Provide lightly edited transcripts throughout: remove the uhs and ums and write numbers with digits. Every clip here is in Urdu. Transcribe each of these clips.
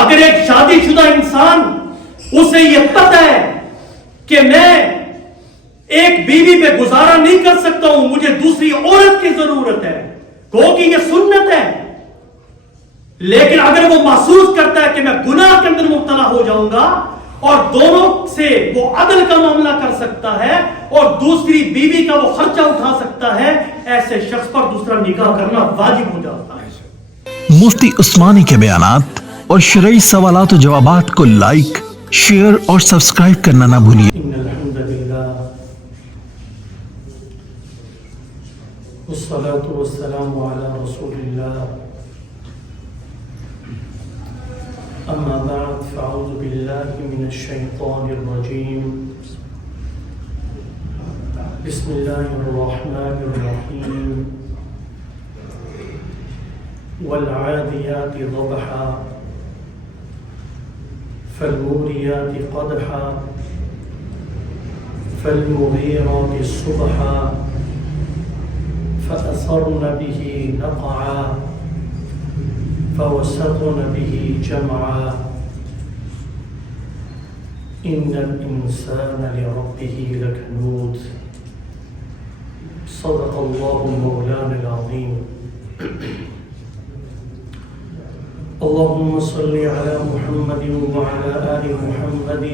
اگر ایک شادی شدہ انسان اسے یہ پتہ ہے کہ میں ایک بیوی پہ گزارا نہیں کر سکتا ہوں, مجھے دوسری عورت کی ضرورت ہے, گو کہ یہ سنت ہے, لیکن اگر وہ محسوس کرتا ہے کہ میں گناہ کے اندر مبتلا ہو جاؤں گا اور دونوں سے وہ عدل کا معاملہ کر سکتا ہے اور دوسری بیوی کا وہ خرچہ اٹھا سکتا ہے, ایسے شخص پر دوسرا نکاح کرنا واجب ہو جاتا ہے. مفتی عثمانی کے بیانات اور شرعی سوالات و جوابات کو لائک, شیئر اور سبسکرائب کرنا نہ بھولیے. ان الحمد للہ والصلاة والسلام علی رسول اللہ, اما بعد فاعوذ باللہ من الشیطان الرجیم, بسم اللہ الرحمن الرحیم, والعادیات ضبحا فالموریات قدحا فالمغیرات صبحا فأثرن به نقعا فوسطن به جمعا إن الإنسان لربه لكنود. صدق الله مولانا العظيم. اللهم صل على محمد وعلى آل محمد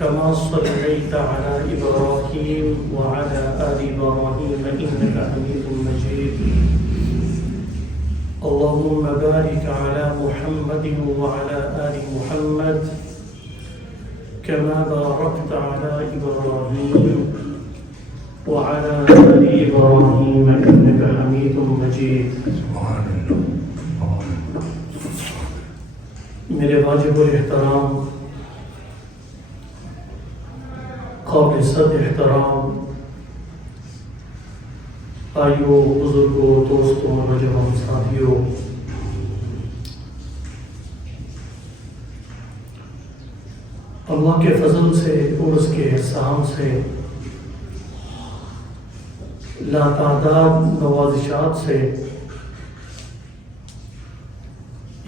كما صليت على إبراهيم وعلى آل إبراهيم إنك حميد مجيد. اللهم بارك على محمد وعلى آل محمد كما باركت على إبراهيم وعلى آل إبراهيم إنك حميد مجيد. میرے واجب الاحترام قابل صد احترام بھائیوں, بزرگوں, دوستوں, نوجوان ساتھیوں, اللہ کے فضل سے اور اس کے احسان سے لاتعداد نوازشات سے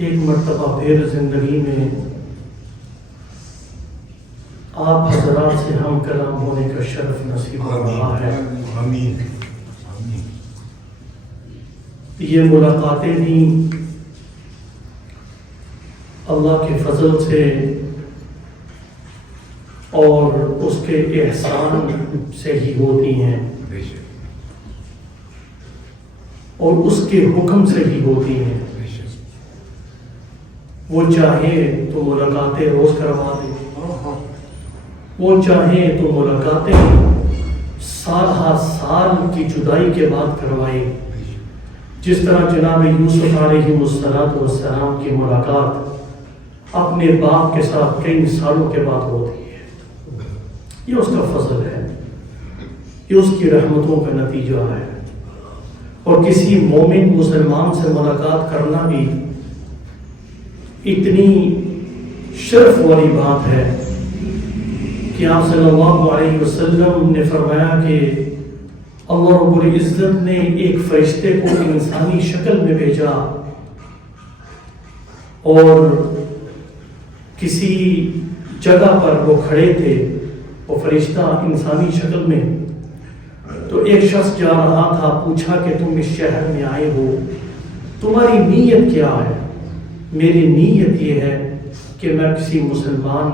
ایک مرتبہ پھر زندگی میں آپ حضرات سے ہم کلام ہونے کا شرف نصیب ہو رہا ہے. یہ ملاقاتیں بھی اللہ کے فضل سے اور اس کے احسان سے ہی ہوتی ہیں اور اس کے حکم سے ہی ہوتی ہیں. وہ چاہے تو ملاقاتیں روز کروا دے, وہ چاہے تو ملاقاتیں سال ہر سال کی جدائی کے بعد کروائے, جس طرح جناب یوسف علیہ السلام کی ملاقات اپنے باپ کے ساتھ کئی سالوں کے بعد ہوتی ہے. یہ اس کا فضل ہے, یہ اس کی رحمتوں کا نتیجہ ہے. اور کسی مومن مسلمان سے ملاقات کرنا بھی اتنی شرف والی بات ہے کہ آپ صلی اللہ علیہ وسلم نے فرمایا کہ اللہ رب العزت نے ایک فرشتے کو انسانی شکل میں بھیجا اور کسی جگہ پر وہ کھڑے تھے, وہ فرشتہ انسانی شکل میں, تو ایک شخص جا رہا تھا, پوچھا کہ تم اس شہر میں آئے ہو, تمہاری نیت کیا ہے؟ میری نیت یہ ہے کہ میں کسی مسلمان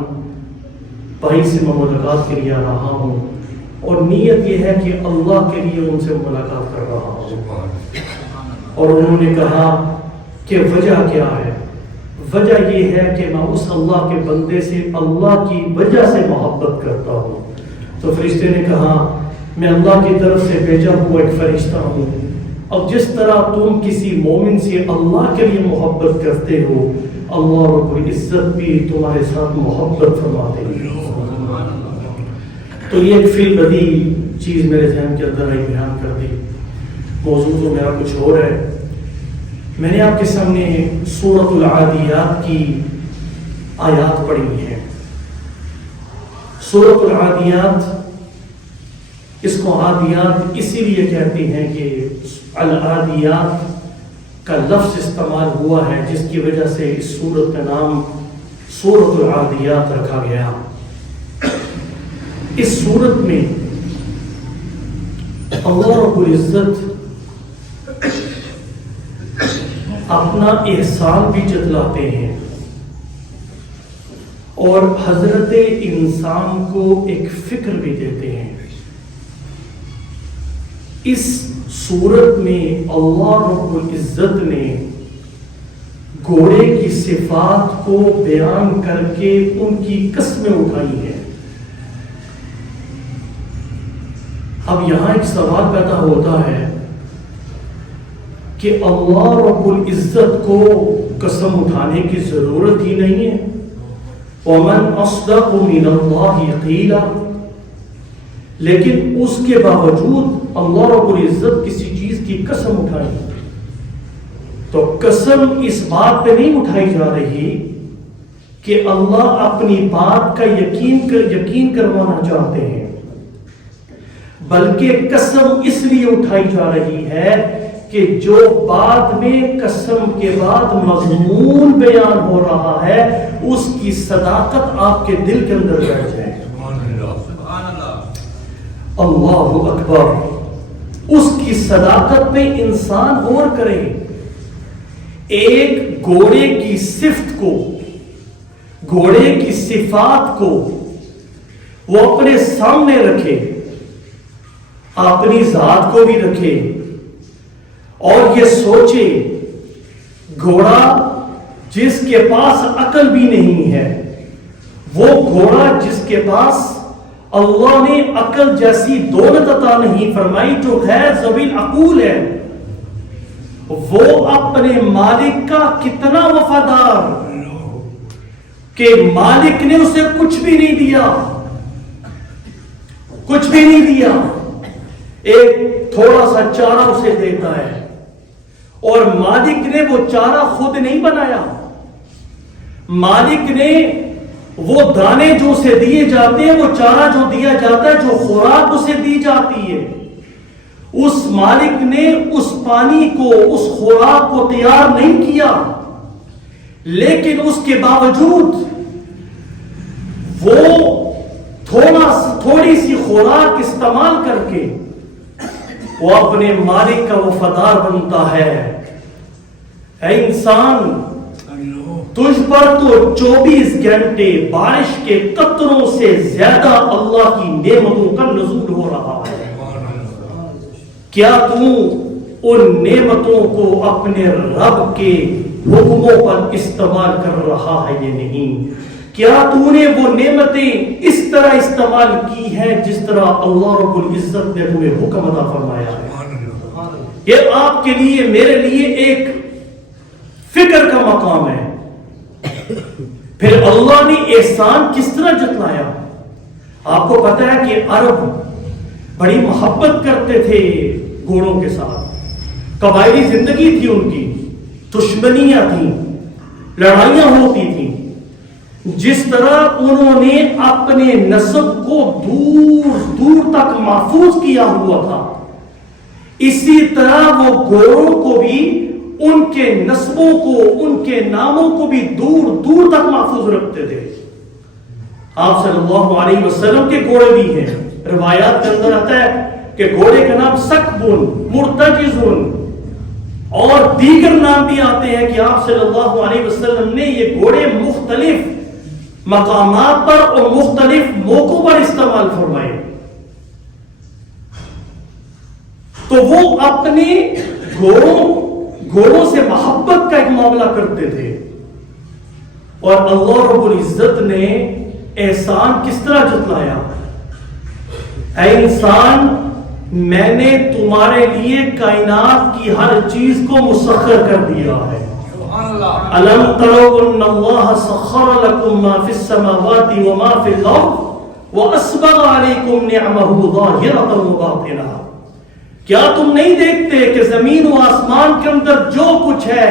بھائی سے میں ملاقات کے لیے آ رہا ہوں اور نیت یہ ہے کہ اللہ کے لیے ان سے ملاقات کر رہا ہوں. اور انہوں نے کہا کہ وجہ کیا ہے؟ وجہ یہ ہے کہ میں اس اللہ کے بندے سے اللہ کی وجہ سے محبت کرتا ہوں. تو فرشتے نے کہا میں اللہ کی طرف سے بھیجا ہوا ایک فرشتہ ہوں, اب جس طرح تم کسی مومن سے اللہ کے لیے محبت کرتے ہو, اللہ رب العزت بھی تمہارے ساتھ محبت فرماتے ہیں. تو یہ ایک فی البدیہہ چیز میرے ذہن کے اندر آئی, بیان کر دی. موضوع تو میرا کچھ اور ہے. میں نے آپ کے سامنے سورۃ العادیات کی آیات پڑھی ہیں. سورۃ العادیات, اس کو عادیات اسی لیے کہتے ہیں کہ العادیات کا لفظ استعمال ہوا ہے، جس کی وجہ سے اس سورت کا نام سورۃ العادیات رکھا گیا۔ اس سورت میں اللہ رب العزت اپنا احسان بھی جتلاتے ہیں اور حضرت انسان کو ایک فکر بھی دیتے ہیں۔ اس سورت میں اللہ رب العزت نے گھوڑے کی صفات کو بیان کر کے ان کی قسمیں اٹھائی ہیں۔ اب یہاں ایک سوال پیدا ہوتا ہے کہ اللہ رب العزت کو قسم اٹھانے کی ضرورت ہی نہیں ہے۔ وَمَنْ أَصْدَقُ مِنَ اللَّهِ قِيلًا، لیکن اس کے باوجود اللہ رب العزت کسی چیز کی قسم اٹھائی تو قسم اس بات پہ نہیں اٹھائی جا رہی کہ اللہ اپنی بات کا یقین کروانا چاہتے ہیں، بلکہ قسم اس لیے اٹھائی جا رہی ہے کہ جو بعد میں قسم کے بعد مضمون بیان ہو رہا ہے اس کی صداقت آپ کے دل کے اندر بیٹھ جائے۔ اللہ اکبر، اس کی صداقت پہ انسان غور کرے۔ ایک گھوڑے کی صفت کو، گھوڑے کی صفات کو وہ اپنے سامنے رکھے، اپنی ذات کو بھی رکھے اور یہ سوچے گھوڑا جس کے پاس عقل بھی نہیں ہے، وہ گھوڑا جس کے پاس اللہ نے عقل جیسی دولت عطا نہیں فرمائی، جو غیر ذوی العقول ہے، وہ اپنے مالک کا کتنا وفادار کہ مالک نے اسے کچھ بھی نہیں دیا، کچھ بھی نہیں دیا، ایک تھوڑا سا چارہ اسے دیتا ہے اور مالک نے وہ چارہ خود نہیں بنایا، مالک نے وہ دانے جو اسے دیے جاتے ہیں، وہ چارہ جو دیا جاتا ہے، جو خوراک اسے دی جاتی ہے، اس مالک نے اس پانی کو، اس خوراک کو تیار نہیں کیا، لیکن اس کے باوجود وہ تھوڑی سی خوراک استعمال کر کے وہ اپنے مالک کا وفادار بنتا ہے۔ اے انسان، تجھ پر تو 24 گھنٹے بارش کے قطروں سے زیادہ اللہ کی نعمتوں کا نزول ہو رہا ہے، کیا تو ان نعمتوں کو اپنے رب کے حکموں پر استعمال کر رہا ہے یا نہیں؟ کیا تو نے وہ نعمتیں اس طرح استعمال کی ہیں جس طرح اللہ رب العزت نے تمہیں حکم عطا فرمایا ہے؟ یہ آپ کے لیے، میرے لیے ایک فکر کا مقام ہے۔ پھر اللہ نے احسان کس طرح جتلایا؟ آپ کو پتہ ہے کہ عرب بڑی محبت کرتے تھے گھوڑوں کے ساتھ، قبائلی زندگی تھی ان کی، دشمنیاں تھیں، لڑائیاں ہوتی تھیں۔ جس طرح انہوں نے اپنے نسب کو دور دور تک محفوظ کیا ہوا تھا، اسی طرح وہ گھوڑوں کو بھی، ان کے نسبوں کو، ان کے ناموں کو بھی دور دور تک محفوظ رکھتے تھے۔ آپ صلی اللہ علیہ وسلم کے گھوڑے بھی ہیں، روایات کے اندر آتا ہے کہ گھوڑے کا نام سکبن، مرتجزن اور دیگر نام بھی آتے ہیں کہ آپ صلی اللہ علیہ وسلم نے یہ گھوڑے مختلف مقامات پر اور مختلف موقعوں پر استعمال فرمائے۔ تو وہ اپنے گھوڑوں سے محبت کا ایک معاملہ کرتے تھے، اور اللہ رب العزت نے احسان کس طرح جتلایا؟ اے انسان، میں نے تمہارے لیے کائنات کی ہر چیز کو مسخر کر دیا ہے۔ أَلَمْ تَرَوْا أَنَّ اللَّهَ سَخَّرَ لَكُم مَّا فِي السَّمَاوَاتِ وَمَا فِي الْأَرْضِ وَأَسْبَغَ عَلَيْكُمْ نِعْمَهُ ظَاهِرَةً وَبَاطِنَةً، کیا تم نہیں دیکھتے کہ زمین و آسمان کے اندر جو کچھ ہے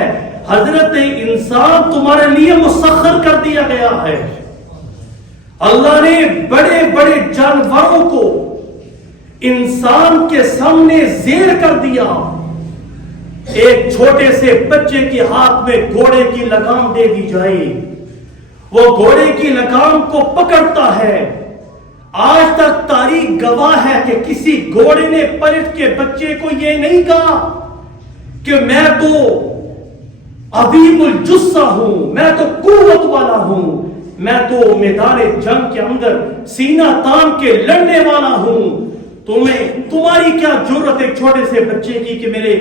حضرت انسان تمہارے لیے مسخر کر دیا گیا ہے؟ اللہ نے بڑے بڑے جانوروں کو انسان کے سامنے زیر کر دیا، ایک چھوٹے سے بچے کے ہاتھ میں گھوڑے کی لگام دے دی جائے، وہ گھوڑے کی لگام کو پکڑتا ہے، آج تک تاریخ گواہ ہے کہ کسی گھوڑے نے پلٹ کے بچے کو یہ نہیں کہا کہ میں تو عظیم الجثہ ہوں، میں تو قوت والا ہوں، میں تو میدان جنگ کے اندر سینہ تان کے لڑنے والا ہوں، تمہاری کیا جرت ایک چھوٹے سے بچے کی کہ میرے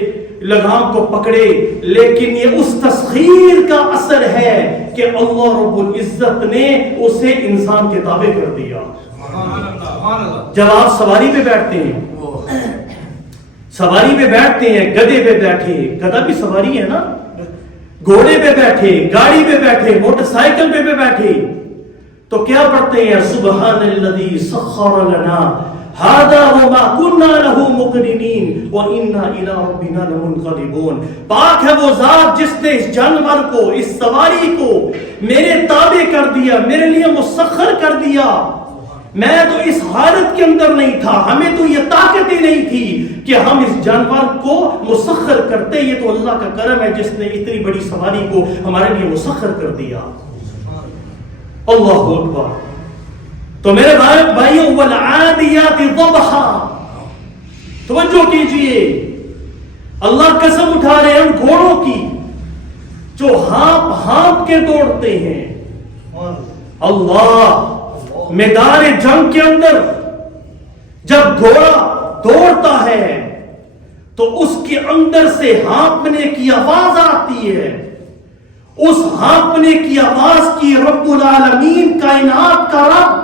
لگام کو پکڑے؟ لیکن یہ اس تسخیر کا اثر ہے کہ اللہ رب العزت نے اسے انسان کے تابع کر دیا۔ جب آپ سواری پہ بیٹھتے ہیں، گدھے پہ بیٹھے، گدھا بھی سواری ہے نا، گھوڑے پہ بیٹھے، گاڑی پہ بیٹھے، موٹر سائیکل پہ بیٹھے، تو کیا پڑھتے ہیں؟ سبحان الذی سخر لنا ھذا وما كنا له مقرنین وانا الى ربنا لمنقلبون۔ پاک ہے وہ ذات جس نے اس جانور کو، اس سواری کو میرے تابع کر دیا، میرے لیے مسخر کر دیا۔ میں تو اس حالت کے اندر نہیں تھا، ہمیں تو یہ طاقت ہی نہیں تھی کہ ہم اس جانور کو مسخر کرتے، یہ تو اللہ کا کرم ہے جس نے اتنی بڑی سواری کو ہمارے لیے مسخر کر دیا۔ اللہ اکبر۔ تو میرے بھائیوں، والعادیات ضبحا، توجہ کیجئے، اللہ قسم اٹھا رہے ہیں ان گھوڑوں کی جو ہانپ ہانپ کے دوڑتے ہیں۔ اللہ، میدان جنگ کے اندر جب گھوڑا دوڑتا ہے تو اس کے اندر سے ہانپنے کی آواز آتی ہے۔ اس ہانپنے کی آواز کی رب العالمین، کائنات کا رب،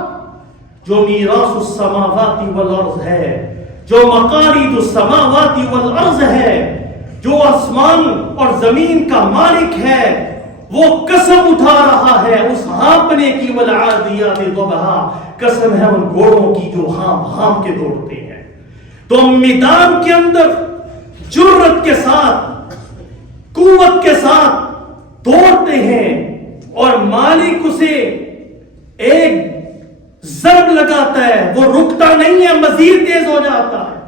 جو میراث السماوات والارض ہے، جو مقالید السماوات والارض ہے، جو آسمان اور زمین کا مالک ہے، وہ قسم اٹھا رہا ہے اس ہانپنے کی، والعادیات ضبحا، قسم ہے ان گھوڑوں کی جو ہانپ ہانپ کے دوڑتے ہیں۔ تو میدان کے اندر جرت کے ساتھ، قوت کے ساتھ دوڑتے ہیں اور مالک اسے ایک ضرب لگاتا ہے، وہ رکتا نہیں ہے، مزید تیز ہو جاتا ہے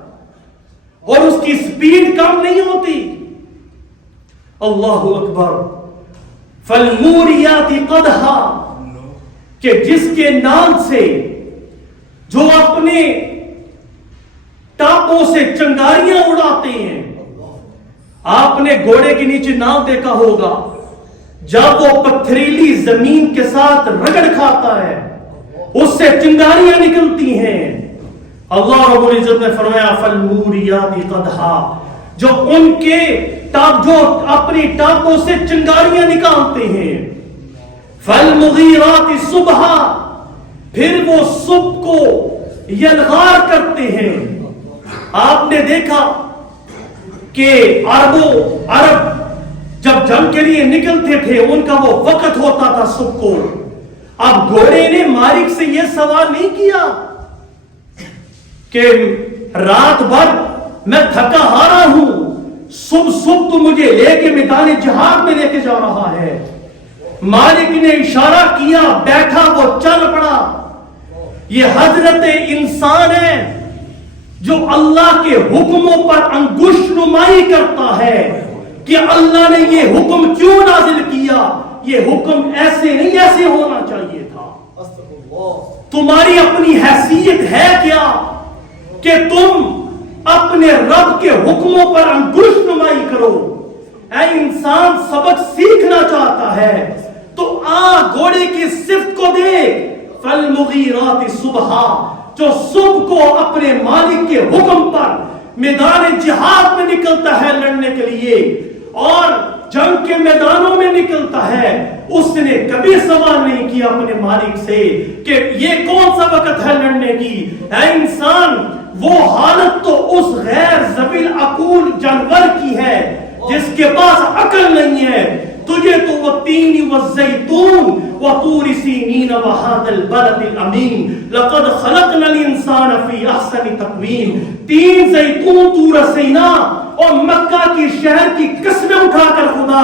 اور اس کی سپیڈ کم نہیں ہوتی۔ اللہ اکبر۔ فالموریات قدحا، کہ جس کے نام سے جو اپنے ٹاپوں سے چنگاریاں اڑاتے ہیں۔ آپ نے گھوڑے کے نیچے نام دیکھا ہوگا، جب وہ پتھریلی زمین کے ساتھ رگڑ کھاتا ہے اس سے چنگاریاں نکلتی ہیں۔ اللہ رب العزت نے فرمایا فالموریات قدحا، جو ان کے جو اپنی ٹاپوں سے چنگاریاں نکالتے ہیں۔ فالمغیرات صبحا، پھر وہ صبح کو یلغار کرتے ہیں۔ آپ نے دیکھا کہ عرب جب جنگ کے لیے نکلتے تھے ان کا وہ وقت ہوتا تھا صبح کو۔ اب گھوڑے نے مالک سے یہ سوال نہیں کیا کہ رات بھر میں تھکا ہارا ہوں، صبح تو مجھے لے کے میدان جہاد میں لے کے جا رہا ہے۔ مالک نے اشارہ کیا، بیٹھا، وہ چل پڑا۔ یہ حضرت انسان ہے جو اللہ کے حکموں پر انگشت نمائی کرتا ہے کہ اللہ نے یہ حکم کیوں نازل کیا، یہ حکم ایسے نہیں، ایسے ہونا چاہیے تھا۔ تمہاری اپنی حیثیت ہے کیا کہ تم اپنے رب کے حکموں پر انگشت نمائی کرو؟ اے انسان، سبق سیکھنا چاہتا ہے تو گھوڑے کی صفت کو دیکھ، فالمغیرات صبحا، جو صبح کو اپنے مالک کے حکم پر میدان جہاد میں نکلتا ہے لڑنے کے لیے اور جنگ کے میدانوں میں نکلتا ہے، اس نے کبھی سوال نہیں کیا اپنے مالک سے کہ یہ کون سا وقت ہے لڑنے کی۔ اے انسان، وہ حالت تو اس غیر ذوی العقول جانور کی ہے جس کے پاس عقل نہیں ہے۔ تجھے تو والتین والزیتون وطور سینین وہذا البلد الامین لقد خلقنا الانسان فی احسن تقویم، تین زیتون، طور سینا اور مکہ کی شہر کی قسمیں اٹھا کر خدا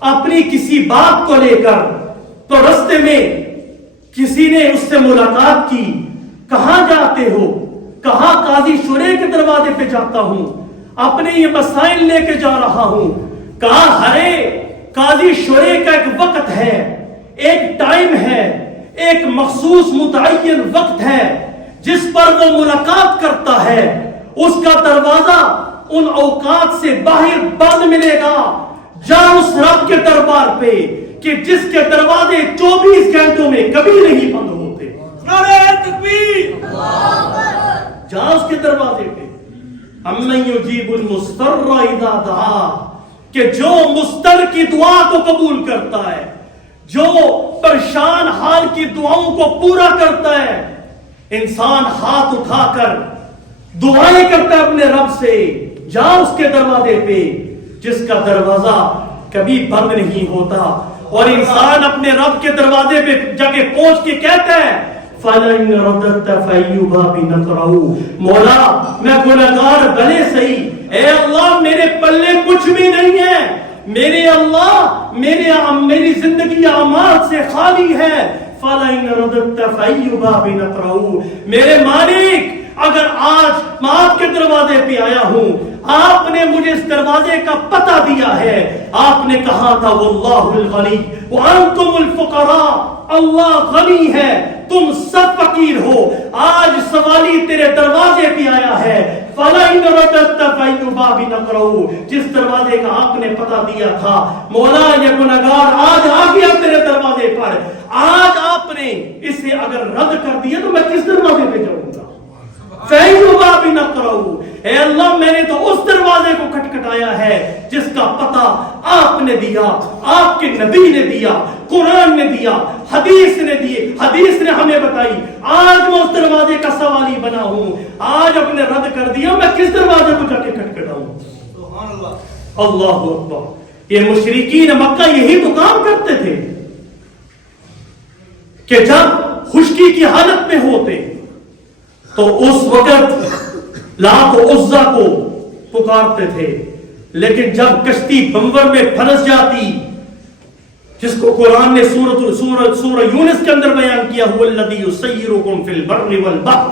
اپنی کسی بات کو لے کر تو رستے میں کسی نے اس سے ملاقات کی, کہاں جاتے ہو, کہاں قاضی شورے کے دروازے پہ جاتا ہوں, اپنے یہ مسائل لے کے جا رہا ہوں. کہا ہرے قاضی شورے کا ایک وقت ہے, ایک ٹائم ہے, ایک مخصوص متعین وقت ہے جس پر وہ ملاقات کرتا ہے. اس کا دروازہ ان اوقات سے باہر بند ملے گا. جا اس رب کے دربار پہ کہ جس کے دروازے 24 گھنٹوں میں کبھی نہیں بند ہوتے. نعرہ تکبیر. جا اس کے دروازے پہ. امن یجیب المضطر اذا دعا, کہ جو مضطر کی دعا کو قبول کرتا ہے, جو پریشان حال کی دعاؤں کو پورا کرتا ہے. انسان ہاتھ اٹھا کر دعائیں کرتا ہے اپنے رب سے. جا اس کے دروازے پہ جس کا دروازہ کبھی بند نہیں ہوتا. اور انسان اپنے رب کے دروازے پہ جا کے پہنچ کے کہتا ہے فَلَنْ رَدَدْتَ فَأَيُّ بَابٍ نَقْرَعُ, مولا میں گنہگار بھلے صحیح, اے اللہ میرے پلے کچھ بھی نہیں ہے, میرے اللہ میری زندگی اعمال سے خالی ہے. فَلَنْ رَدَدْتَ فَأَيُّ بَابٍ نَقْرَعُ, میرے مالک اگر آج میں آپ کے دروازے پہ آیا ہوں, آپ نے مجھے اس دروازے کا پتہ دیا ہے, آپ نے کہا تھا واللہ الغنی وانتم الفقراء, اللہ غنی ہے تم سب فقیر ہو. آج سوالی تیرے دروازے پہ آیا ہے. فَلَئِنْ رَدَدْتَ فَأَيُّ بَابٍ نَقْرَعُ, جس دروازے کا آپ نے پتہ دیا تھا, مولا یہ گنہگار آج آ گیا تیرے دروازے پر. آج آپ نے اسے اگر رد کر دیا تو میں کس دروازے پہ جاؤں گا؟ فَأَيُّ بَابٍ نَقْرَعُ, اے اللہ میں نے تو اس دروازے کو کھٹکھٹایا ہے جس کا پتہ آپ نے دیا, آپ کے نبی نے دیا, قرآن نے دیا, حدیث نے دیے, حدیث نے ہمیں بتائی. آج میں اس دروازے کا سوالی بنا ہوں. آج اپنے رد کر دیا, میں کس دروازے کو جا کے کھٹکھٹاؤں؟ سبحان اللہ. اللہ اکبر. یہ مشرکین مکہ یہی تو کام کرتے تھے کہ جب خشکی کی حالت میں ہوتے تو اس وقت لات و عزا کو پکارتے تھے, لیکن جب کشتی بمبر میں پھنس جاتی, جس کو قرآن نے سورہ یونس کے اندر بیان کیا, هو الذی یسیرکم فی البر والبحر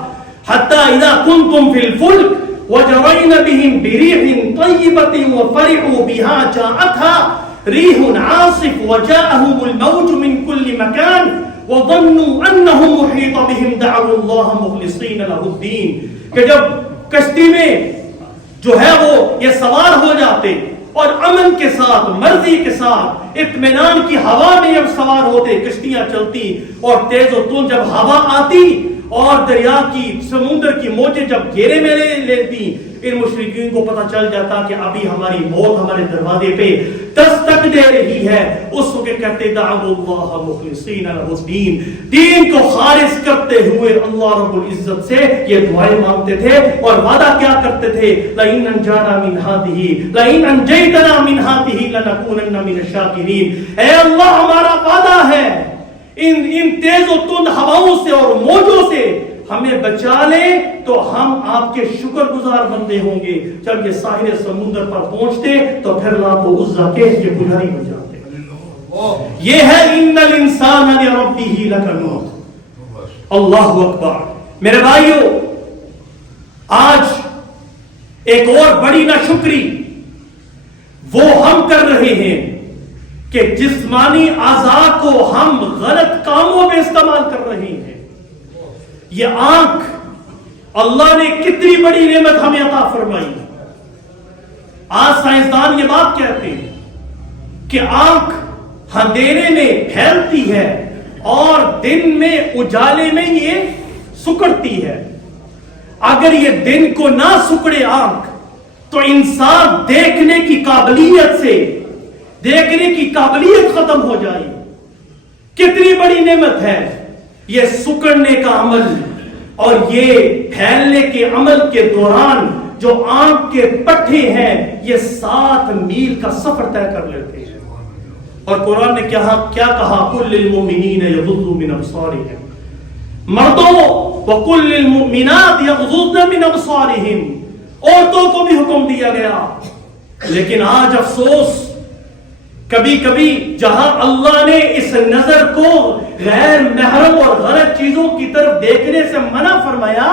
حتی اذا کنتم فی الفلک وجرین بهم بریح طیبۃ وفرحوا بها جاءتها ریح عاصف وجاءهم الموج من كل مکان وظنوا انهم محیط بهم دعوا الله مخلصین له الدین, کہ جب کشتی میں جو ہے وہ یہ سوار ہو جاتے اور امن کے ساتھ, مرضی کے ساتھ, اطمینان کی ہوا میں جب سوار ہوتے, کشتیاں چلتی اور تیز و تند جب ہوا آتی اور دریا کی سمندر کی موجیں جب گھیرے میں لیتی, ان مشرکین کو پتہ چل جاتا کہ ابھی ہماری موت ہمارے دروازے پہ دستک دے رہی ہے. اس کو کہتے دعوا اللہ مخلصین لہ الدین, دین کو خالص کرتے ہوئے اللہ رب العزت سے یہ دعائیں مانگتے تھے اور وعدہ کیا کرتے تھے, لئن انجانا من ہذہ لئن انجیتنا من ہذہ لنکونن من الشاکرین, اے اللہ ہمارا وعدہ ہے ان تیز و تند ہواؤں سے اور موجوں سے ہمیں بچا لے تو ہم آپ کے شکر گزار بندے ہوں گے. جب یہ ساحل سمندر پر پہنچتے تو پھر لات و عزا کے پجاری بن جاتے. یہ ہے ان الانسان لربہ لکنود. اللہ اکبر. میرے بھائیو, آج ایک اور بڑی ناشکری وہ ہم کر رہے ہیں کہ جسمانی اعضاء کو ہم غلط کاموں میں استعمال کر رہے ہیں. یہ آنکھ اللہ نے کتنی بڑی نعمت ہمیں عطا فرمائی. آج سائنسدان یہ بات کہتے ہیں کہ آنکھ اندھیرے میں پھیلتی ہے اور دن میں اجالے میں یہ سکڑتی ہے. اگر یہ دن کو نہ سکڑے آنکھ تو انسان دیکھنے کی قابلیت سے دیکھنے کی قابلیت ختم ہو جائے. کتنی بڑی نعمت ہے یہ سکڑنے کا عمل اور یہ پھیلنے کے عمل کے دوران جو آنکھ کے پٹھے ہیں یہ 7 میل کا سفر طے کر لیتے ہیں. اور قرآن نے کیا کہا, قل للمؤمنین یغضوا من ابصارہم, مردوں وقل للمؤمنات یغضضن من ابصارہن, عورتوں کو بھی حکم دیا گیا. لیکن آج افسوس کبھی کبھی جہاں اللہ نے اس نظر کو غیر محرم اور غلط چیزوں کی طرف دیکھنے سے منع فرمایا،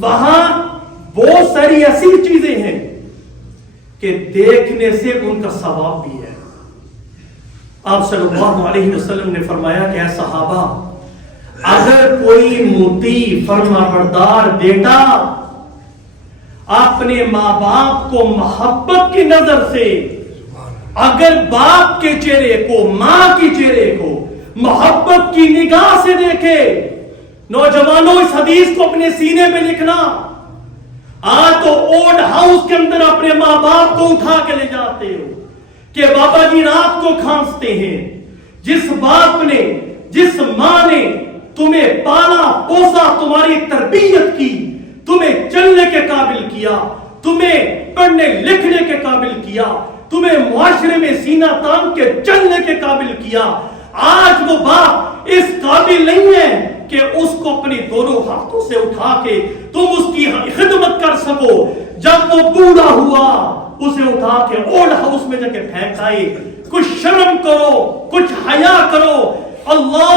وہاں بہت ساری ایسی چیزیں ہیں کہ دیکھنے سے ان کا ثواب بھی ہے۔ آپ صلی اللہ علیہ وسلم نے فرمایا کہ اے صحابہ، اگر کوئی مطیع فرما بردار بیٹا اپنے ماں باپ کو محبت کی نظر سے، اگر باپ کے چہرے کو، ماں کے چہرے کو محبت کی نگاہ سے دیکھے، نوجوانوں اس حدیث کو اپنے سینے میں لکھنا، آج تو اولڈ ہاؤس کے اندر اپنے ماں باپ کو اٹھا کے لے جاتے ہو کہ بابا جی رات کو کھانستے ہیں۔ جس باپ نے، جس ماں نے تمہیں پالا پوسا، تمہاری تربیت کی، تمہیں چلنے کے قابل کیا، تمہیں پڑھنے لکھنے کے قابل کیا، تمہیں معاشرے میں سینہ تان کے چلنے کے قابل کیا، آج وہ باپ اس قابل نہیں ہے کہ اس کو اپنی دونوں ہاتھوں سے اٹھا کے تم اس کی خدمت کر سکو۔ جب وہ بوڑھا ہوا اسے اٹھا کے اولڈ ہاؤس میں جا کے پھینک آئے۔ کچھ شرم کرو، کچھ حیا کرو۔ اللہ،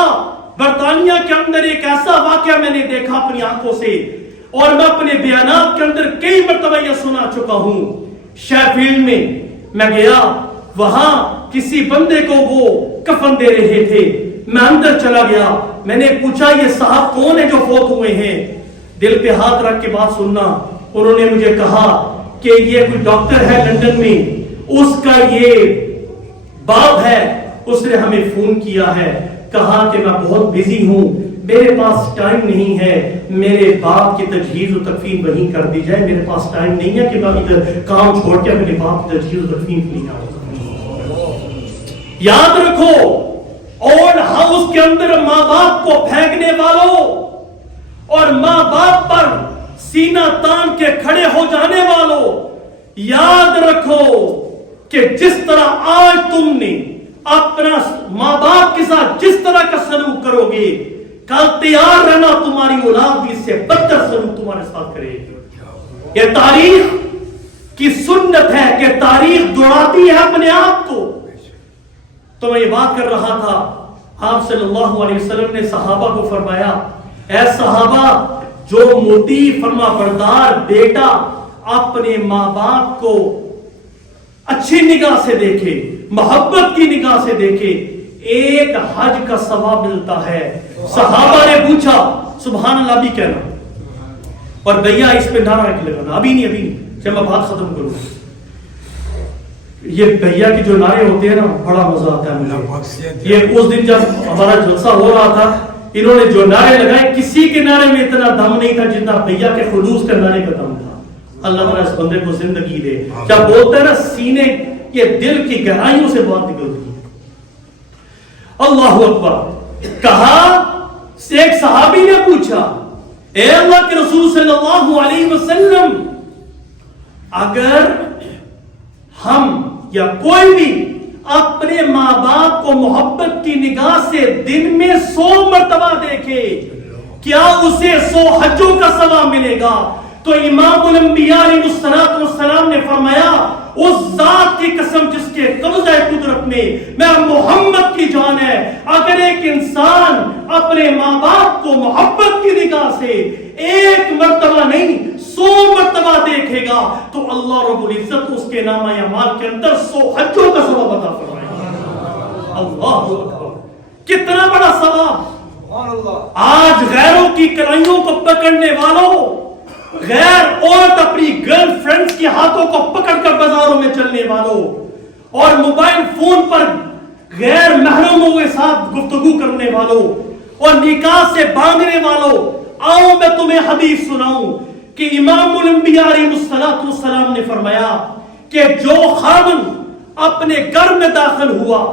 برطانیہ کے اندر ایک ایسا واقعہ میں نے دیکھا اپنی آنکھوں سے، اور میں اپنے بیانات کے اندر کئی مرتبہ یہ سنا چکا ہوں۔ شیفیلڈ میں گیا، وہاں کسی بندے کو وہ کفن دے رہے تھے، میں اندر چلا گیا، میں نے پوچھا یہ صاحب کون ہے جو فوت ہوئے ہیں؟ دل پہ ہاتھ رکھ کے بات سننا، انہوں نے مجھے کہا کہ یہ کوئی ڈاکٹر ہے لندن میں، اس کا یہ باپ ہے، اس نے ہمیں فون کیا ہے، کہا کہ میں بہت بزی ہوں، میرے پاس ٹائم نہیں ہے، میرے باپ کی تجہیز و تکفین وہیں کر دی جائے، میرے پاس ٹائم نہیں ہے کہ میں ادھر کام چھوڑ کے اپنے باپ کی تجہیز و تکفین کے لیے آؤں۔ یاد رکھو، اولڈ ہاؤس کے اندر ماں باپ کو پھینکنے والوں اور ماں باپ پر سینہ تان کے کھڑے ہو جانے والوں، یاد رکھو کہ جس طرح آج تم نے اپنا ماں باپ کے ساتھ جس طرح کا سلوک کرو گے، کل تیار رہنا تمہاری اولاد بھی اس سے بدتر سلوک تمہارے ساتھ کرے گی۔ یہ تاریخ کی سنت ہے کہ تاریخ دوڑاتی ہے اپنے آپ کو۔ تو میں یہ بات کر رہا تھا، آپ صلی اللہ علیہ وسلم نے صحابہ کو فرمایا، اے صحابہ، جو مطیع فرما بردار بیٹا اپنے ماں باپ کو اچھی نگاہ سے دیکھے، محبت کی نگاہ سے دیکھے، ایک حج کا ثواب ملتا ہے۔ صحابہ نے پوچھا، سبحان اللہ بھی کہنا، اور بھیا اس پہ نعرہ لگانا، ابھی نہیں، جب میں بات ختم کروں۔ یہ بھیا کی جو نعرے ہوتے ہیں نا، بڑا مزہ آتا ہے مجھے۔ یہ اس دن جب ہمارا جلسہ ہو رہا تھا، انہوں نے جو نعرے لگائے، کسی کے نعرے میں اتنا دم نہیں تھا جتنا بھیا کے خلوص کا نعرے کا دم تھا۔ اللہ تعالیٰ اس بندے کو زندگی دے، جب بولتا ہے نا سینے، یہ دل کی گہرائیوں سے بات نکلتی ہے۔ اللہ اکبر۔ کہا، ایک صحابی نے پوچھا، اے اللہ کے رسول صلی اللہ علیہ وسلم، اگر ہم یا کوئی بھی اپنے ماں باپ کو محبت کی نگاہ سے دن میں 100 مرتبہ دیکھے، کیا اسے 100 حجوں کا ثواب ملے گا؟ تو امام الانبیاء علیہ السلام نے فرمایا، اس ذات کی قسم جس کے قبضہ قدرت میں محمد کی جان ہے، اگر ایک انسان اپنے ماں باپ کو محبت کی نگاہ سے ایک مرتبہ نہیں 100 مرتبہ دیکھے گا تو اللہ رب العزت اس کے نامہ اعمال کے اندر 100 حجوں کا ثواب عطا فرمائے گا۔ اللہ اکبر، کتنا بڑا ثواب۔ آج غیروں کی کلائیوں کو پکڑنے والوں، غیر عورت اپنی گرل فرینڈز کے ہاتھوں کو پکڑ کر بازاروں میں چلنے والوں، اور موبائل فون پر غیر محرموں کے ساتھ گفتگو کرنے والوں، اور نکاح سے باندھنے والوں، آؤ میں تمہیں حدیث سناؤں کہ امام الانبیاء علیہ السلام نے فرمایا کہ جو خاوند اپنے گھر میں داخل ہوا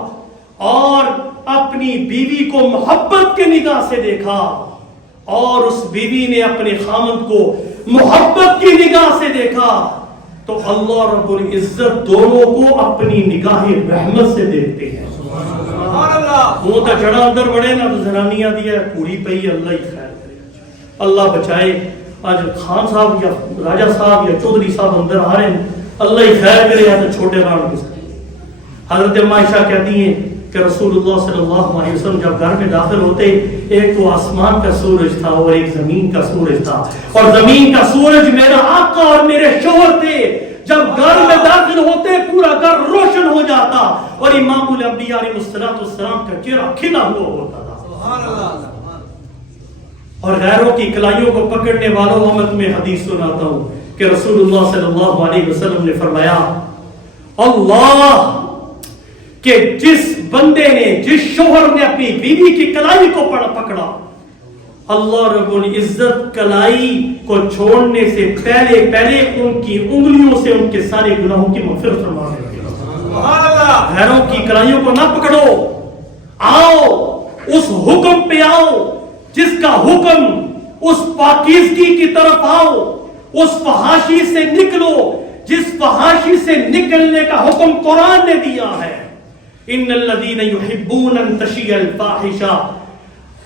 اور اپنی بیوی کو محبت کی نگاہ سے دیکھا، اور اس بیوی نے اپنے خاوند کو محبت کی نگاہ سے دیکھا، تو اللہ رب العزت دونوں کو اپنی نگاہ رحمت سے دیکھتے ہیں۔ وہ تو جڑا اندر بڑے نا تو زنانیاں دیا پوری پئی، اللہ ہی خیر کرے، اللہ بچائے۔ آج خان صاحب یا راجہ صاحب یا چودھری صاحب اندر آ رہے ہیں، اللہ ہی خیر کرے، یا تو چھوٹے ران حضرت عائشہ کہتی ہیں کہ رسول اللہ صلی اللہ علیہ وسلم جب گھر میں داخل ہوتے، ایک تو آسمان کا سورج تھا اور ایک زمین کا سورج تھا، اور زمین کا سورج میرا آقا اور میرے شوہر تھے۔ جب گھر میں داخل ہوتے پورا گھر روشن ہو جاتا اور امام الانبیاء علیہ السلام کا چہرہ کھلا ہوا ہوتا تھا۔ سبحان اللہ۔ اور غیروں کی کلائیوں کو پکڑنے والوں میں تمہیں حدیث سناتا ہوں کہ رسول اللہ صلی اللہ علیہ وسلم نے فرمایا، اللہ کہ جس بندے نے، جس شوہر نے اپنی بیوی کی کلائی کو پکڑا، اللہ رب العزت کلائی کو چھوڑنے سے پہلے ان کی انگلیوں سے ان کے سارے گناہوں کی مغفرت فرما دیں گے۔ سبحان اللہ۔ غیروں کی کلائیوں کو نہ پکڑو، آؤ اس حکم پہ آؤ جس کا حکم، اس پاکیزگی کی طرف آؤ، اس فحاشی سے نکلو جس فحاشی سے نکلنے کا حکم قرآن نے دیا ہے۔ ان الذین یحبون ان تشیع الفاحشہ،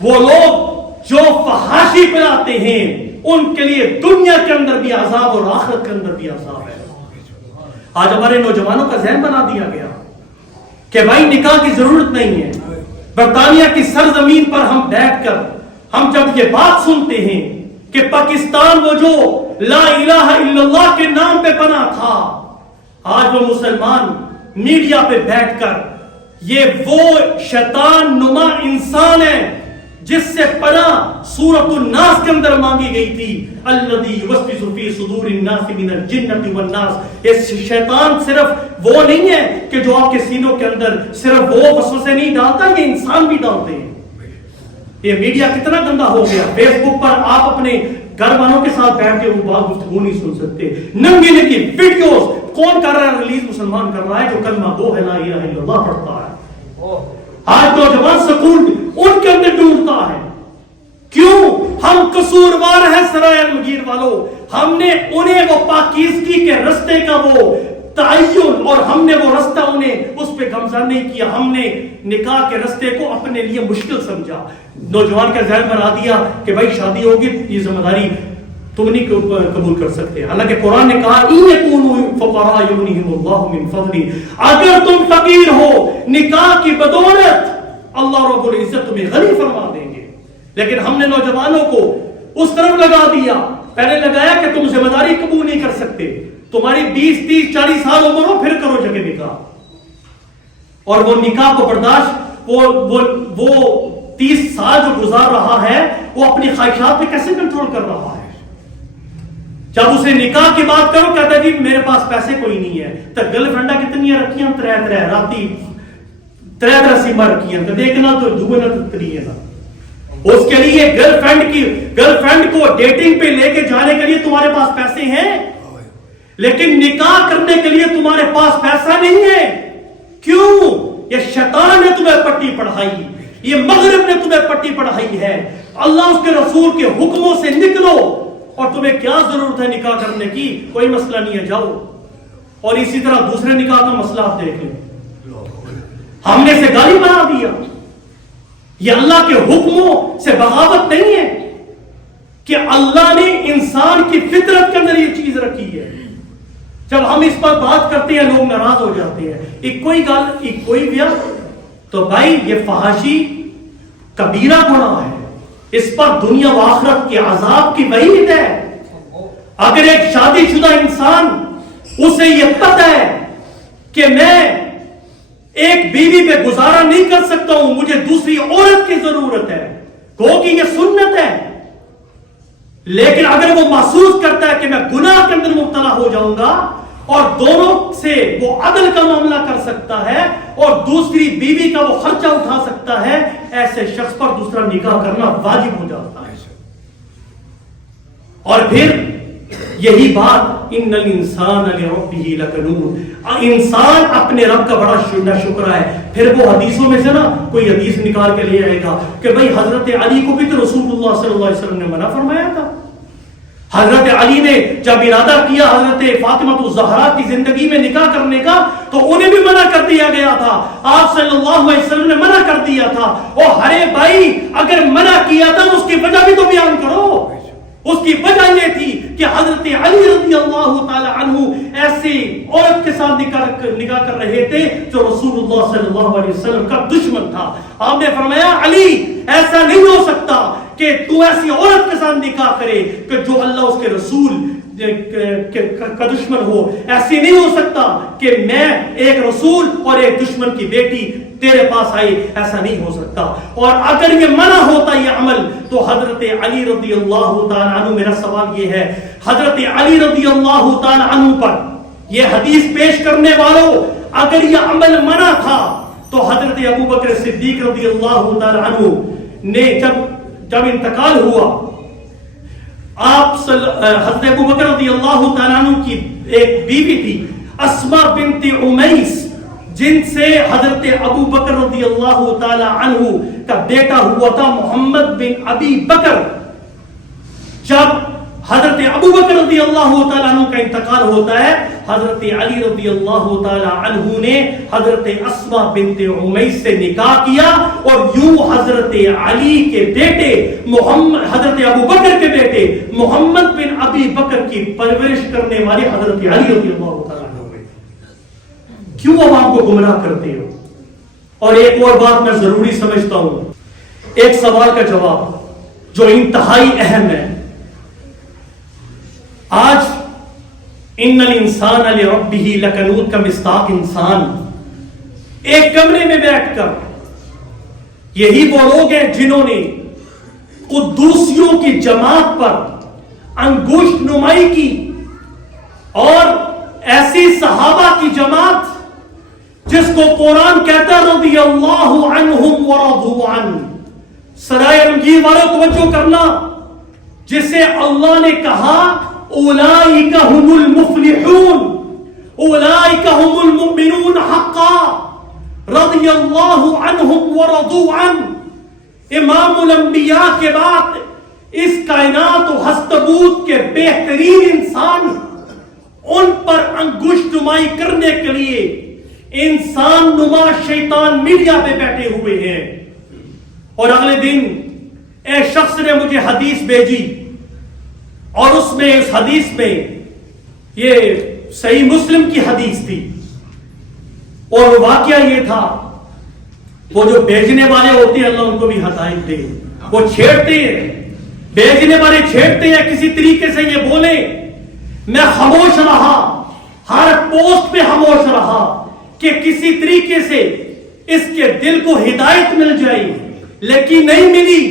وہ لوگ جو فحاشی پھیلاتے ہیں ان کے لیے دنیا کے اندر بھی عذاب اور آخرت کے اندر بھی عذاب ہے۔ آج ہمارے نوجوانوں کا ذہن بنا دیا گیا کہ بھائی نکاح کی ضرورت نہیں ہے۔ برطانیہ کی سرزمین پر ہم بیٹھ کر ہم جب یہ بات سنتے ہیں کہ پاکستان وہ جو لا الہ الا اللہ کے نام پہ بنا تھا، آج وہ مسلمان میڈیا پہ بیٹھ کر یہ وہ شیطان نما انسان ہے جس سے پناہ سورۃ الناس کے اندر مانگی گئی تھی، الذی یوسوس فی صدور الناس من الجنۃ والناس۔ یہ شیطان صرف وہ نہیں ہے کہ جو آپ کے سینوں کے اندر صرف وہ وسوسے نہیں ڈالتا، یہ انسان بھی ڈالتے ہیں۔ یہ میڈیا کتنا گندا ہو گیا، فیس بک پر آپ اپنے گھر والوں کے ساتھ بیٹھ کے وہ بات گفتگو نہیں سن سکتے، ننگی ننگی ویڈیوز کون کر رہا ہے؟ ریلیز مسلمان کر رہا ہے جو کلمہ گو ہے لا الہ الا اللہ پڑھتا ہے۔ آج نوجوان سکول ان کے اندر ڈوبتا ہے۔ کیوں؟ ہم قصوروار ہیں سرائے المغیر والوں، ہم نے انہیں وہ پاکیزگی کے رستے کا وہ تعین اور ہم نے وہ رستہ انہیں اس پہ گمزن نہیں کیا، ہم نے نکاح کے رستے کو اپنے لیے مشکل سمجھا، نوجوان کا ذہن بنا دیا کہ بھائی شادی ہوگی یہ ذمہ داری تم نہیں قبول کر سکتے، حالانکہ قرآن نے کہا ان یکونوا فقراء یغنیہم اللہ من فضلہ، اگر تم فقیر ہو نکاح کی بدولت اللہ رب العزت تمہیں غنی فرما دیں گے۔ لیکن ہم نے نوجوانوں کو اس طرف لگا دیا، پہلے لگایا کہ تم ذمہ داری قبول نہیں کر سکتے، تمہاری 20 30 40 سال عمر ہو پھر کرو جگہ نکاح، اور وہ نکاح کو برداشت وہ 30 سال جو گزار رہا ہے وہ اپنی خواہشات پہ کیسے کنٹرول کر رہا ہے؟ جب اسے نکاح کی بات کرو کہتا ہے جی میرے پاس پیسے کوئی نہیں ہے، تو گرل فرینڈا کتنی رکھی ہیں؟ ترے راتی ترے سیما رکھی ہیں، تو دیکھنا تو دو نہ تری ہے نا۔ اس کے لیے گرل فرینڈ کو ڈیٹنگ پہ لے کے جانے کے لیے تمہارے پاس پیسے ہیں، لیکن نکاح کرنے کے لیے تمہارے پاس پیسہ نہیں ہے۔ کیوں؟ یہ شیطان نے تمہیں پٹی پڑھائی، یہ مغرب نے تمہیں پٹی پڑھائی ہے۔ اللہ اس کے رسول کے حکموں سے نکلو، اور تمہیں کیا ضرورت ہے نکاح کرنے کی؟ کوئی مسئلہ نہیں ہے، جاؤ۔ اور اسی طرح دوسرے نکاح کا مسئلہ آپ دیکھ لیں، ہم نے اسے گالی بنا دیا۔ یہ اللہ کے حکموں سے بغاوت نہیں ہے کہ اللہ نے انسان کی فطرت کے اندر یہ چیز رکھی ہے۔ جب ہم اس پر بات کرتے ہیں لوگ ناراض ہو جاتے ہیں، ایک کوئی گل ایک کوئی بیا، تو بھائی یہ فحاشی کبیرہ گناہ ہے، اس پر دنیا و آخرت کے عذاب کی وعید ہے۔ اگر ایک شادی شدہ انسان اسے یہ پتہ ہے کہ میں ایک بیوی پہ گزارا نہیں کر سکتا ہوں، مجھے دوسری عورت کی ضرورت ہے، گو کہ یہ سنت ہے، لیکن اگر وہ محسوس کرتا ہے کہ میں گناہ کے اندر مبتلا ہو جاؤں گا اور دونوں سے وہ عدل کا معاملہ کر سکتا ہے اور دوسری بیوی کا وہ خرچہ اٹھا سکتا ہے، ایسے شخص پر دوسرا نکاح کرنا واجب ہو جاتا ہے۔ اور پھر یہی بات ان الانسان لربہ لکنود، انسان اپنے رب کا بڑا شکر ہے۔ پھر وہ حدیثوں میں سے نا کوئی حدیث نکال کے لے آئے گا کہ بھائی حضرت علی کو بھی تو رسول اللہ صلی اللہ علیہ وسلم نے منع فرمایا تھا۔ حضرت علی نے جب ارادہ کیا حضرت فاطمہ الزہرا کی زندگی میں نکاح کرنے کا تو انہیں بھی منع کر دیا گیا تھا، آپ صلی اللہ علیہ وسلم نے منع کر دیا تھا۔ اور ہرے بھائی اگر منع کیا تھا تو اس کی وجہ بھی تو بیان کرو۔ اس کی وجہ یہ تھی کہ حضرت علی رضی اللہ تعالی عنہ ایسی عورت کے ساتھ نکاح کر رہے تھے جو رسول اللہ صلی اللہ علیہ وسلم کا دشمن تھا. آپ نے فرمایا علی ایسا نہیں ہو سکتا کہ تو ایسی عورت کے ساتھ نکاح کرے کہ جو اللہ اس کے رسول کا دشمن ہو. ایسی نہیں ہو سکتا کہ میں ایک رسول اور ایک دشمن کی بیٹی تیرے پاس آئی, ایسا نہیں ہو سکتا. اور اگر یہ منع ہوتا یہ عمل تو حضرت علی رضی اللہ تعالی عنہ, میرا سوال یہ ہے حضرت علی رضی اللہ تعالی عنہ پر یہ حدیث پیش کرنے والوں اگر یہ عمل منع تھا تو حضرت ابو بکر صدیق رضی اللہ تعالی عنہ نے جب انتقال ہوا, آپ حضرت ابو بکر رضی اللہ تعالی عنہ کی ایک بیوی تھی اسما بنت امیس, جن سے حضرت ابو بکر رضی اللہ تعالی عنہ کا بیٹا ہوا تھا محمد بن ابی بکر. جب حضرت ابو بکر رضی اللہ تعالی عنہ کا انتقال ہوتا ہے, حضرت علی رضی اللہ تعالی عنہ نے حضرت اسما بنت امیس سے نکاح کیا اور یوں حضرت علی کے بیٹے حضرت ابو بکر کے بیٹے محمد بن ابی بکر کی پرورش کرنے والے حضرت علی رضی اللہ تعالی عنہ ہوئے. کیوں عوام کو گمراہ کرتے ہو؟ اور ایک اور بات میں ضروری سمجھتا ہوں, ایک سوال کا جواب جو انتہائی اہم ہے. آج ان الانسان لربہ لکنود کا مصداق انسان ایک کمرے میں بیٹھ کر, یہی وہ لوگ ہیں جنہوں نے قدوسیوں کی جماعت پر انگشت نمائی کی اور ایسی صحابہ کی جماعت جس کو قرآن کہتا ہے رضی اللہ عنہم ورضوا عنہ. سرائے رنگین والوں توجہ کرنا, جسے اللہ نے کہا اولئک هم المفلحون اولئک هم المؤمنون حقا رضی اللہ عنہم ورضوا عنہ. امام الانبیاء کے بعد اس کائنات و ہستبوت کے بہترین انسان, ان پر انگشت نمائی کرنے کے لیے انسان نما شیطان میڈیا پہ بیٹھے ہوئے ہیں. اور اگلے دن ایک شخص نے مجھے حدیث بھیجی اور اس حدیث میں یہ صحیح مسلم کی حدیث تھی اور واقعہ یہ تھا, وہ جو بھیجنے والے ہوتے ہیں اللہ ان کو بھی ہدایت دے, وہ چھیڑتے ہیں, بھیجنے والے چھیڑتے ہیں کسی طریقے سے یہ بولے. میں خاموش رہا, ہر پوسٹ پہ خاموش رہا کہ کسی طریقے سے اس کے دل کو ہدایت مل جائے, لیکن نہیں ملی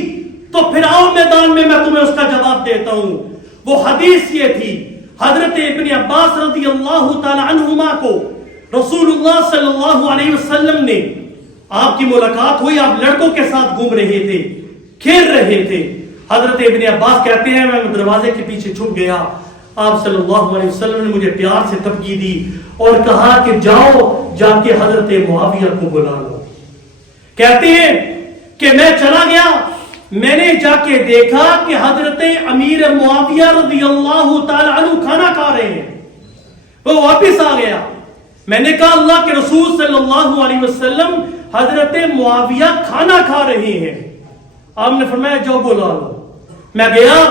تو پھر آؤ میدان میں تمہیں اس کا جواب دیتا ہوں. وہ حدیث یہ تھی, حضرت ابن عباس رضی اللہ تعالی عنہما کو رسول اللہ صلی اللہ علیہ وسلم نے, آپ کی ملاقات ہوئی, آپ لڑکوں کے ساتھ گھوم رہے تھے, کھیل رہے تھے. حضرت ابن عباس کہتے ہیں میں دروازے کے پیچھے چھپ گیا, آپ صلی اللہ علیہ وسلم نے مجھے پیار سے تبکی دی اور کہا کہ جاؤ جا کے حضرت معاویہ کو بلا لو. کہتے ہیں کہ میں چلا گیا, میں نے جا کے دیکھا کہ حضرت امیر معاویہ رضی اللہ تعالی عنہ کھانا کھا رہے ہیں. وہ واپس آ گیا, میں نے کہا اللہ کے رسول صلی اللہ علیہ وسلم حضرت معاویہ کھانا کھا رہے ہیں. آپ نے فرمایا جاؤ بلا لو. میں گیا,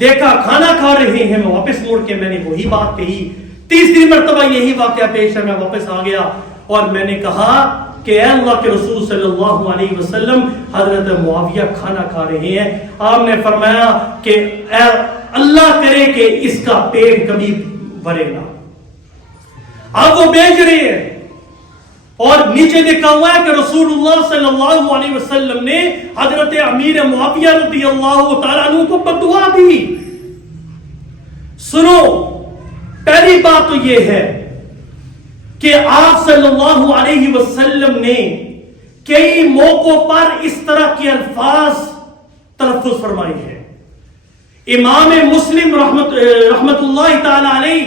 دیکھا کھانا کھا رہے ہیں, میں واپس موڑ کے میں نے وہی بات کہی. تیسری مرتبہ یہی واقعہ پیش ہے, میں واپس آ گیا اور میں نے کہا کہ اے اللہ کے رسول صلی اللہ علیہ وسلم حضرت معاویہ کھانا کھا رہے ہیں. آپ نے فرمایا کہ اے اللہ کرے کہ اس کا پیٹ کبھی بھرے نہ. اب وہ بیچ رہے ہیں اور نیچے لکھا ہوا ہے کہ رسول اللہ صلی اللہ علیہ وسلم نے حضرت امیر معاویہ رضی اللہ تعالی عنہ کو بددعا دی. سنو, پہلی بات تو یہ ہے کہ آپ صلی اللہ علیہ وسلم نے کئی موقعوں پر اس طرح کے الفاظ تلفظ فرمائے ہیں. امام مسلم رحمت اللہ تعالی علیہ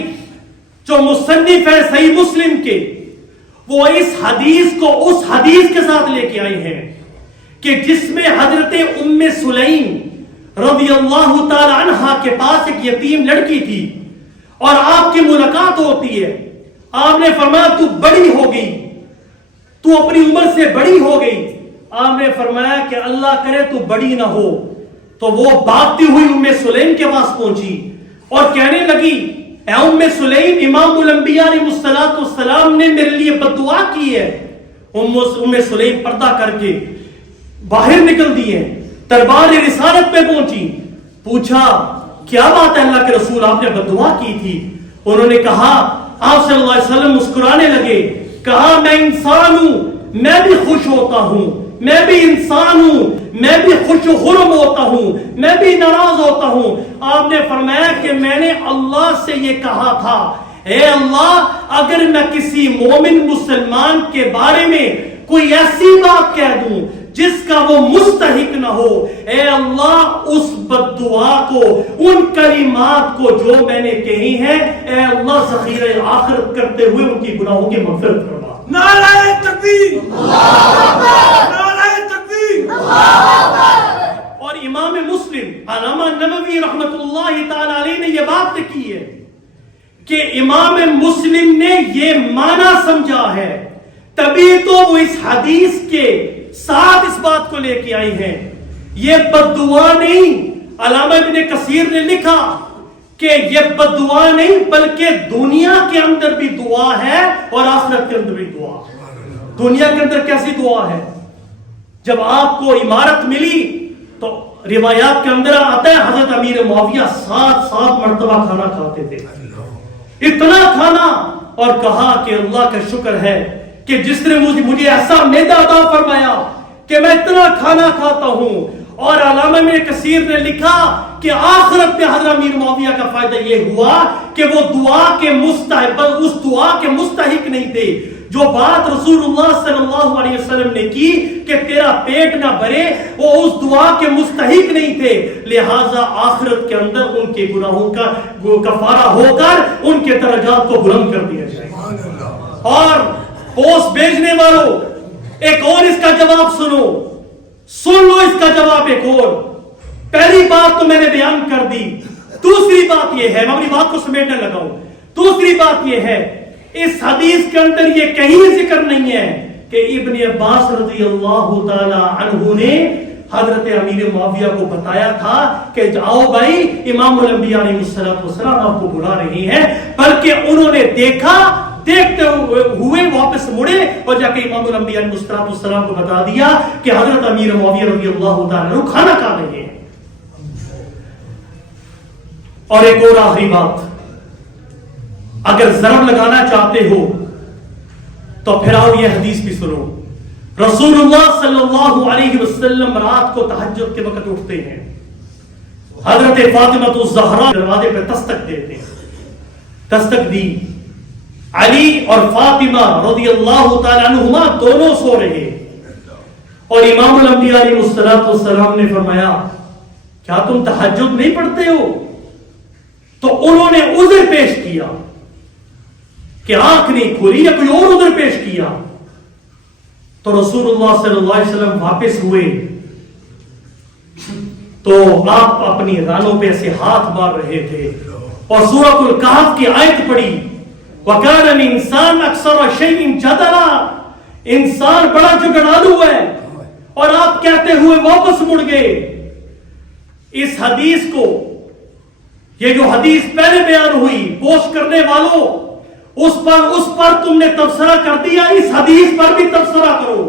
جو مصنف ہے صحیح مسلم کے, وہ اس حدیث کو اس حدیث کے ساتھ لے کے آئے ہیں کہ جس میں حضرت ام سلیم رضی اللہ تعالی عنہا کے پاس ایک یتیم لڑکی تھی اور آپ کی ملاقات ہوتی ہے. آپ نے فرمایا تو بڑی ہو گئی, تو اپنی عمر سے بڑی ہو گئی. آپ نے فرمایا کہ اللہ کرے تو بڑی نہ ہو, تو وہ بھاگتی ہوئی ام سلیم کے پاس پہنچی اور کہنے لگی اے ام سلیم امام الانبیاء علیہ السلام نے میرے لیے بد دعا کی ہے. ام سلیم پردہ کر کے باہر نکل دی ہے, دربار رسالت پہ پہنچی, پوچھا کیا بات ہے اللہ کے رسول آپ نے بد دعا کی تھی؟ انہوں نے کہا, آپ صلی اللہ علیہ وسلم مسکرانے لگے, کہا میں انسان ہوں, میں بھی خوش ہوتا ہوں, میں بھی انسان ہوں, میں بھی خوش و خرم ہوتا ہوں, میں بھی ناراض ہوتا ہوں. آپ نے فرمایا کہ میں نے اللہ سے یہ کہا تھا, اے اللہ اگر میں کسی مومن مسلمان کے بارے میں کوئی ایسی بات کہہ دوں جس کا وہ مستحق نہ ہو, اے اللہ اس بد دعا کو, ان کلمات کو جو میں نے کہی ہیں, اے اللہ ذخیرہ آخرت کرتے ہوئے ان کی گناہوں کی مغفرت فرما. نعرہ تکبیر, نعرہ تکبیر. اور امام مسلم علامہ نووی رحمت اللہ تعالی علیہ نے یہ بات کی ہے کہ امام مسلم نے یہ معنی سمجھا ہے, تبھی تو وہ اس حدیث کے ساتھ اس بات کو لے کے آئی ہیں. یہ بد دعا نہیں, علامہ ابن کثیر نے لکھا کہ یہ بد دعا نہیں بلکہ دنیا کے اندر بھی دعا ہے اور آخرت کے اندر بھی دعا. دنیا کے اندر کیسی دعا ہے؟ جب آپ کو عمارت ملی تو روایات کے اندر آتا ہے حضرت امیر معاویہ 7 مرتبہ کھانا کھاتے تھے, اتنا کھانا, اور کہا کہ اللہ کا شکر ہے کہ جس نے مجھے ایسا معدہ عطا فرمایا کہ میں اتنا کھانا کھاتا ہوں. اور علامہ ابن کثیر نے لکھا کہ آخرت میں حضرت امیر معاویہ کا فائدہ یہ ہوا کہ وہ دعا کے مستحق, اس دعا کے مستحق نہیں تھے. جو بات رسول اللہ صلی اللہ علیہ وسلم نے کی کہ تیرا پیٹ نہ بھرے, وہ اس دعا کے مستحق نہیں تھے, لہٰذا آخرت کے اندر ان کے گناہوں کا کفارہ ہو کر ان کے درجات کو بلند کر دیا جائے. اور پوسٹ بھیجنے والوں, ایک اور اس کا جواب سنو, سن لو اس کا جواب ایک اور. پہلی بات تو میں نے بیان کر دی, دوسری بات یہ ہے, میں اپنی بات کو سمیٹنے لگا ہوں. دوسری بات یہ ہے, اس حدیث کے اندر یہ کہیں ذکر نہیں ہے کہ ابن عباس رضی اللہ تعالی عنہ نے حضرت امیر معاویہ کو بتایا تھا کہ جاؤ بھائی امام الانبیاء علیہ السلام آپ کو بلا رہے ہیں, بلکہ انہوں نے دیکھا, دیکھتے ہوئے واپس مڑے اور جا کے امام الانبیاء علیہ السلام کو بتا دیا کہ حضرت امیر معاویہ رضی اللہ تعالی عنہ کھانا کھا رہے ہیں. اور ایک اور آخری بات, اگر ضرب لگانا چاہتے ہو تو پھر آؤ یہ حدیث بھی سنو. رسول اللہ صلی اللہ علیہ وسلم رات کو تہجد کے وقت اٹھتے ہیں, حضرت فاطمہ الزہرا دروازے پہ دستک دیتے ہیں, دستک دی, علی اور فاطمہ رضی اللہ تعالی عنہما دونوں سو رہے, اور امام الانبیاء علیہ السلام نے فرمایا کیا تم تہجد نہیں پڑھتے ہو؟ تو انہوں نے عذر پیش کیا کہ آنکھ نہیں کھلی یا کوئی اور عذر پیش کیا. تو رسول اللہ صلی اللہ علیہ وسلم واپس ہوئے تو آپ اپنی رانوں پہ ایسے ہاتھ مار رہے تھے اور سورۃ الکہف کی آیت پڑھی, وَكَانَ الْإِنسَانُ أَكْثَرَ شَيْءٍ جَدَلًا, انسان بڑا جھگڑالو ہے, اور آپ کہتے ہوئے واپس مڑ گئے. اس حدیث کو, یہ جو حدیث پہلے بیان ہوئی, پوسٹ کرنے والوں اس پر تم نے تبصرہ کر دیا, اس حدیث پر بھی تبصرہ کرو.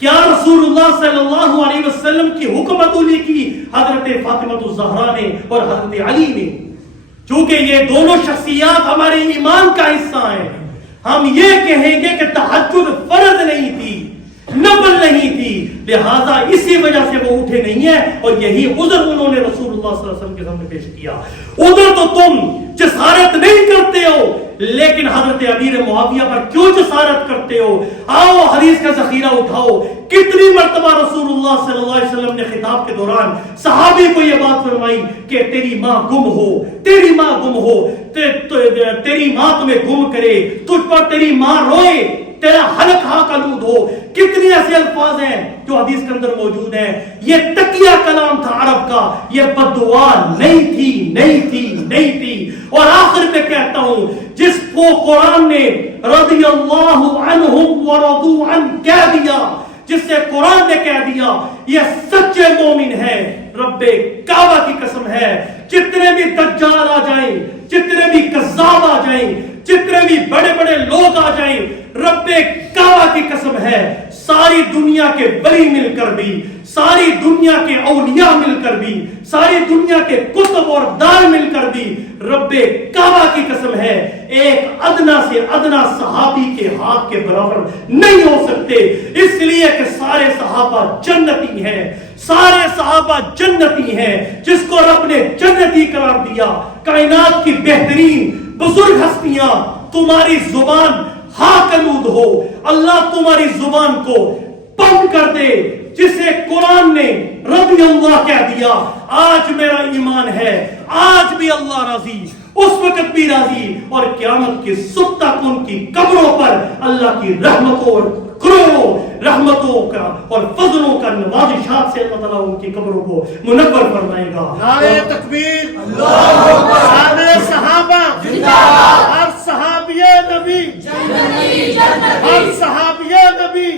کیا رسول اللہ صلی اللہ علیہ وسلم کی حکم عدولی کی حضرت فاطمہ الزہرا نے اور حضرت علی نے؟ چونکہ یہ دونوں شخصیات ہمارے ایمان کا حصہ ہیں, ہم یہ کہیں گے کہ تہجد فرض نہیں تھی, نفل نہیں تھی, لہذا اسی وجہ سے وہ اٹھے نہیں ہیں, اور یہی عذر انہوں نے رسول اللہ صلی اللہ علیہ وسلم کے سامنے پیش کیا. عذر تو تم جسارت نہیں کرتے ہو, لیکن حضرت امیر معاویہ پر کیوں جسارت کرتے ہو؟ آؤ حدیث کا ذخیرہ اٹھاؤ. کتنی مرتبہ رسول اللہ صلی اللہ علیہ وسلم نے خطاب کے دوران صحابی کو یہ بات فرمائی کہ تیری ماں گم ہو, تیری ماں گم ہو, تیری ماں تمہیں گم کرے, تجھ پر تیری ماں روئے, تیرا حلق ہاں کلود ہو. کتنی ایسے الفاظ ہیں جو حدیث کے اندر موجود ہیں. یہ تقیہ کلام تھا عرب کا, یہ بددعا نہیں تھی, نہیں تھی, نہیں تھی. اور آخر میں کہتا ہوں, جس کو قرآن نے رضی اللہ عنہم ورضوا عنہ کہہ دیا, جس سے قرآن نے کہہ دیا یہ سچے مومن ہیں. رب کعبہ کی قسم ہے جتنے بھی دجال آ جائیں, جتنے بھی کذاب آ جائیں, جتنے بھی بڑے بڑے لوگ آ جائیں, رب کعبہ کی قسم ہے ساری دنیا کے ولی مل کر بھی, ساری دنیا کے اولیاء مل کر بھی, ساری دنیا کے کتب اور دار مل کر بھی رب کعبہ کی قسم ہے ایک ادنا سے ادنا صحابی کے ہاتھ کے برابر نہیں ہو سکتے. اس لیے کہ سارے صحابہ جنتی ہیں, سارے صحابہ جنتی ہیں. جس کو رب نے جنتی قرار دیا, کائنات کی بہترین بزرگ ہستیاں, تمہاری زبان ہاں کلود ہو, اللہ تمہاری زبان کو بند کر دے. جسے قرآن نے رضی اللہ کہہ دیا, آج میرا ایمان ہے, آج بھی اللہ راضی, اس وقت بھی راضی, اور قیامت کے صبح تک ان کی قبروں پر اللہ کی رحمتوں اور کروڑوں رحمتوں کا اور فضلوں کا نوازشات سے اللہ تعالیٰ ان کی قبروں کو منور فرمائے گا. نعرہ تکبیر, نعرہ صحابہ, ہر صحابی نبی, ہر صحابی نبی.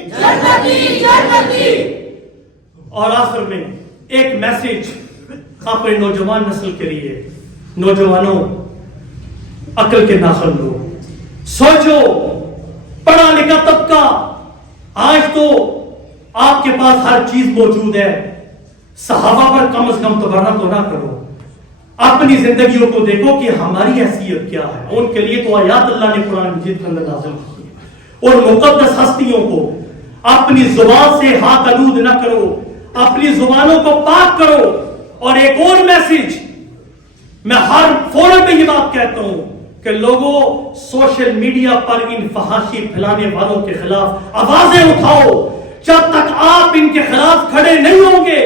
اور آخر میں ایک میسج اپنے نوجوان نسل کے لیے. نوجوانوں, عقل کے ناخن لو, سوچو. پڑھا لکھا طبقہ, آج تو آپ کے پاس ہر چیز موجود ہے, صحابہ پر کم از کم تبرہ تو نہ کرو. اپنی زندگیوں کو دیکھو کہ ہماری حیثیت کیا ہے. ان کے لیے تو آیات اللہ نے قرآن مجید کے اندر نازل کی ہے. اور مقدس ہستیوں کو اپنی زبان سے ہاتھ آلود نہ کرو, اپنی زبانوں کو پاک کرو. اور ایک اور میسج میں ہر فورم پہ یہ بات کہتا ہوں کہ لوگوں, سوشل میڈیا پر ان فحاشی پھیلانے والوں کے خلاف آوازیں اٹھاؤ. جب تک آپ ان کے خلاف کھڑے نہیں ہوں گے,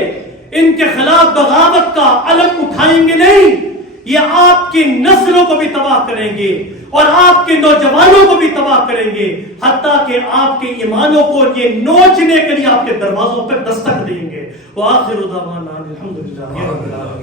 ان کے خلاف بغاوت کا علم اٹھائیں گے نہیں, یہ آپ کی نسلوں کو بھی تباہ کریں گے اور آپ کے نوجوانوں کو بھی تباہ کریں گے, حتیٰ کہ آپ کے ایمانوں کو یہ نوچنے کے لیے آپ کے دروازوں پر دستک دیں گے. وآخر دعوانا الحمدللہ رب العالمین.